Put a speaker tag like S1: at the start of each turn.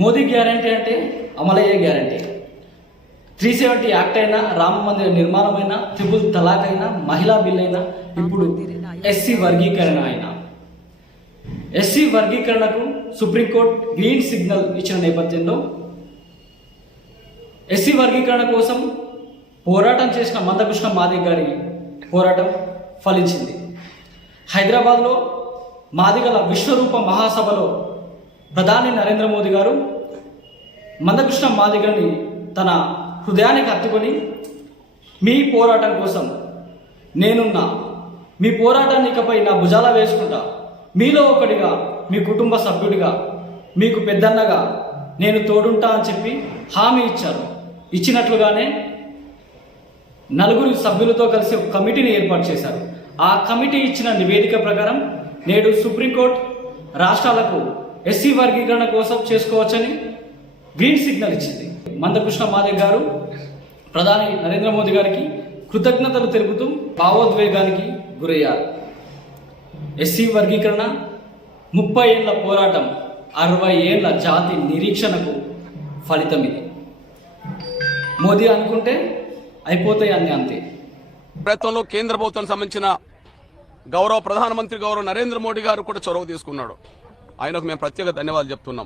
S1: Modi guarantee అంటే అమలయ్యే guarantee. Three seventy act అయినా రామ మందిర నిర్మాణం అయినా త్రిపుల్ తలాక్ అయినా మహిళా బిల్ అయినా ఇప్పుడు ఎస్సీ వర్గీకరణ అయినా. ఎస్సీ వర్గీకరణకు సుప్రీంకోర్టు గ్రీన్ సిగ్నల్ ఇచ్చిన నేపథ్యంలో ఎస్సీ వర్గీకరణ కోసం పోరాటం చేసిన మందకృష్ణ మాదిగ గారి పోరాటం ఫలించింది. హైదరాబాద్లో మాదిగల విశ్వరూప మహాసభలో ప్రధాని నరేంద్ర మోదీ గారు మందకృష్ణ మాదిగని తన హృదయానికి హత్తుకొని మీ పోరాటం కోసం నేనున్నా. మీ పోరాటాన్ని ఇకపై నా భుజాల వేసుకుంటా. మీలో ఒకడిగా మీ కుటుంబ సభ్యుడిగా మీకు పెద్దన్నగా నేను తోడుంటా అని చెప్పి హామీ ఇచ్చారు. ఇచ్చినట్లుగానే నలుగురు సభ్యులతో కలిసి ఒక కమిటీని ఏర్పాటు చేశారు. ఆ కమిటీ ఇచ్చిన నివేదిక ప్రకారం నేడు సుప్రీంకోర్టు రాష్ట్రాలకు ఎస్సీ వర్గీకరణ కోసం చేసుకోవచ్చని గ్రీన్ సిగ్నల్ ఇచ్చింది. మందకృష్ణ మాదిగ గారు ప్రధాని నరేంద్ర మోదీ గారికి కృతజ్ఞతలు తెలుపుతూ భావోద్వేగానికి గురయ్యారు. ఎస్సీ వర్గీకరణ ముప్పై ఏళ్ళ పోరాటం అరవై ఏళ్ళ జాతి నిరీక్షణకు ఫలితం ఇది మోదీ అనుకుంటే అయిపోతాయి అన్ని అంతే.
S2: ప్రభుత్వంలో కేంద్ర ప్రభుత్వం సంబంధించిన గౌరవ ప్రధానమంత్రి గౌరవ నరేంద్ర మోడీ గారు కూడా చొరవ తీసుకున్నాడు. ఆయనకు మేము ప్రత్యేక ధన్యవాదాలు చెప్తున్నాం.